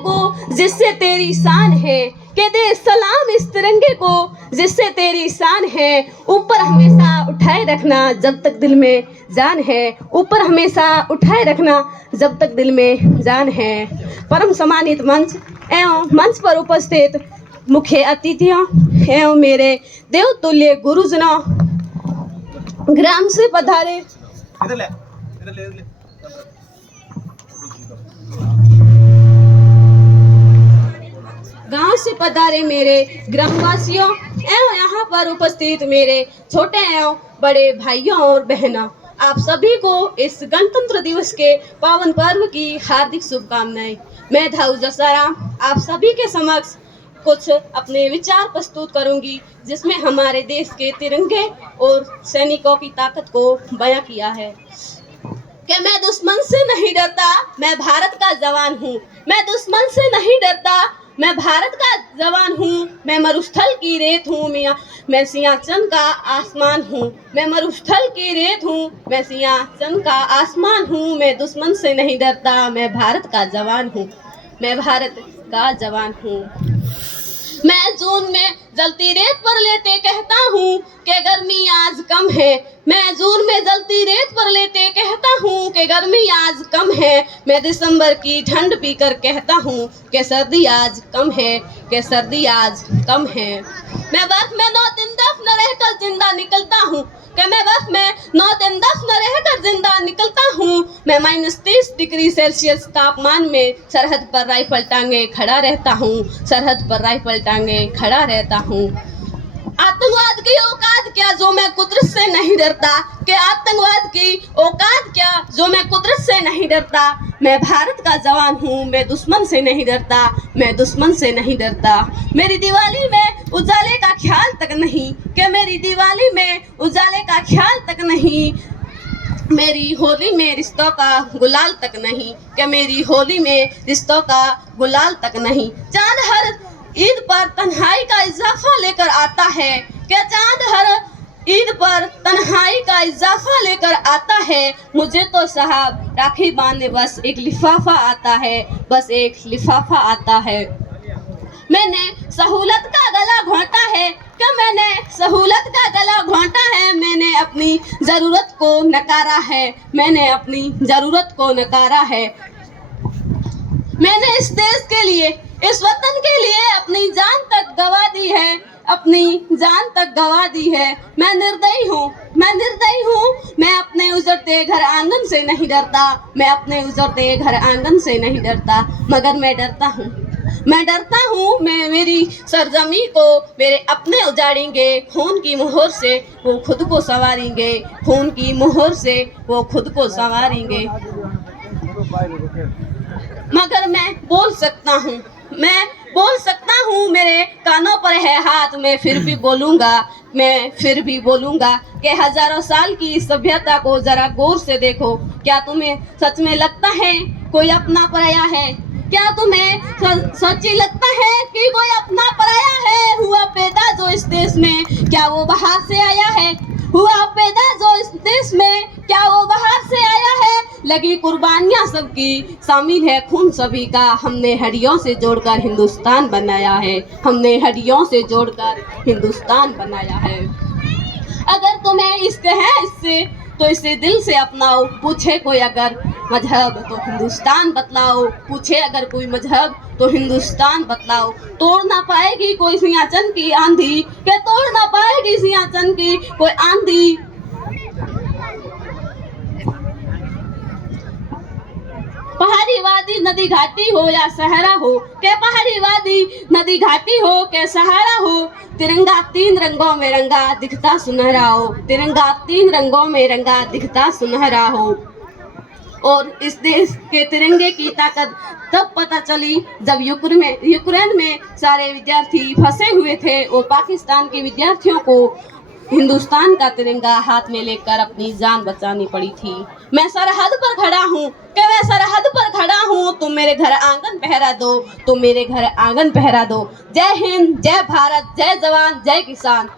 को जिससे तेरी शान है, के दे सलाम इस तिरंगे को जिससे तेरी शान है। ऊपर हमेशा उठाए रखना जब तक दिल में जान है, ऊपर हमेशा उठाए रखना जब तक दिल में जान है। परम सम्मानित मंच एवं मंच पर उपस्थित मुख्य अतिथियों एवं मेरे देवतुल्य गुरुजनों, ग्राम से पधारे गांव से पधारे मेरे ग्रामवासियों एवं यहाँ पर उपस्थित मेरे छोटे एवं बड़े भाइयों और बहनों, आप सभी को इस गणतंत्र दिवस के पावन पर्व की हार्दिक शुभकामनाएं। मैं धाऊ जसाराम आप सभी के समक्ष कुछ अपने विचार प्रस्तुत करूंगी, जिसमें हमारे देश के तिरंगे और सैनिकों की ताकत को बयां किया है कि मैं दुश्मन से नहीं डरता, मैं भारत का जवान हूँ। मैं दुश्मन से नहीं डरता, मैं भारत का जवान हूँ। मैं मरुस्थल की रेत हूँ, मैं सिंहासन का आसमान हूँ। मैं मरुस्थल की रेत हूँ, मैं सिंहासन का आसमान हूँ। मैं दुश्मन से नहीं डरता, मैं भारत का जवान हूँ। मैं भारत का जवान हूँ। मैं जून में जलती रेत पर लेटे कहता हूँ कि गर्मी आज कम है। मैं जून में जलती रेत पर लेटे कहता हूँ कि गर्मी आज कम है। मैं दिसंबर की ठंड पीकर कहता हूँ कि सर्दी आज कम है, कि सर्दी आज कम है। मैं बर्फ में 9 दिन दफन रहकर जिंदा निकलता हूँ, कि मैं बर्फ में 9 दिन दफन रहकर जिंदा निकलता हूँ। मैं -30 डिग्री सेल्सियस तापमान में सरहद पर राइफल टांगे खड़ा रहता हूँ, सरहद पर राइफल टांगे खड़ा रहता हूँ। आतंकवाद की औकात क्या जो मैं कुदरत से नहीं डरता, कि आतंकवाद की औकात क्या जो मैं कुदरत से नहीं डरता। मैं भारत का जवान हूँ, मैं दुश्मन से नहीं डरता, मैं दुश्मन से नहीं डरता। मेरी दिवाली में उजाले का ख्याल तक नहीं, कि मेरी दिवाली में उजाले का ख्याल तक नहीं। मेरी होली में रिश्तों का गुलाल तक नहीं, कि मेरी होली में रिश्तों का गुलाल तक नहीं। चांद हर ईद पर तन्हाई का इजाफा लेकर आता है, क्या चांद हर ईद पर तन्हाई का इजाफा लेकर आता है। मुझे तो साहब राखी बांधने बस एक लिफाफा आता है, बस एक लिफाफा आता है। मैंने सहूलत का गला घोंटा है, क्या मैंने सहूलत का गला घोंटा है। मैंने अपनी जरूरत को नकारा है, मैंने अपनी जरूरत को नकारा है। मैंने इस देश के लिए, इस वतन के लिए अपनी जान तक गवा दी है, अपनी जान तक गवा दी है। मैं निर्दयी हूँ, मैं निर्दयी हूँ। मैं अपने उजड़ते घर आंगन से नहीं डरता, मैं अपने उजड़ते घर आंगन से नहीं डरता, मगर मैं डरता हूँ, मैं डरता हूँ। मैं मेरी सरजमी को मेरे अपने उजाड़ेंगे, खून की मोहर से वो खुद को संवारेंगे, खून की मोहर से वो खुद को संवारेंगे। मगर मैं बोल सकता हूँ, मैं बोल सकता हूँ, मेरे कानों पर है हाथ। मैं फिर भी बोलूँगा, मैं फिर भी बोलूँगा कि हजारों साल की सभ्यता को जरा गौर से देखो। क्या तुम्हें सच में लगता है कोई अपना पराया है? क्या तुम्हें सच्ची लगता है कि कोई अपना पराया है? हुआ पैदा जो इस देश में, क्या वो बाहर से आया है? हुआ पैदा जो इस देश में, क्या वो बाहर से आया है? लगी कुर्बानियां सबकी, शामिल है खून सभी का। हमने हड्डियों से जोड़कर हिंदुस्तान बनाया है, हमने हड्डियों से जोड़कर हिंदुस्तान बनाया है। अगर तुम्हें इश्क है इससे तो इसे दिल से अपनाओ। पूछे कोई अगर मजहब तो हिंदुस्तान बतलाओ, पूछे अगर कोई मजहब तो हिंदुस्तान बतलाओ। तोड़ ना पाएगी कोई सिंहासन की आंधी, क्या तोड़ ना पाएगी सिंहासन की कोई आंधी। पहाड़ी वादी नदी घाटी हो या सहरा हो, के पहाड़ी वादी नदी घाटी हो के सहारा हो। तिरंगा 3 रंगों में रंगा दिखता सुनहरा हो, तिरंगा 3 रंगों में रंगा दिखता सुनहरा हो। और इस देश के तिरंगे की ताकत तब पता चली जब यूक्रेन में सारे विद्यार्थी फंसे हुए थे और पाकिस्तान के विद्यार्थियों को हिंदुस्तान का तिरंगा हाथ में लेकर अपनी जान बचानी पड़ी थी। मैं सरहद पर खड़ा हूँ, कि मैं सरहद पर खड़ा हूँ। तुम मेरे घर आंगन पहरा दो, तुम मेरे घर आंगन पहरा दो। जय हिंद, जय भारत, जय जवान, जय किसान।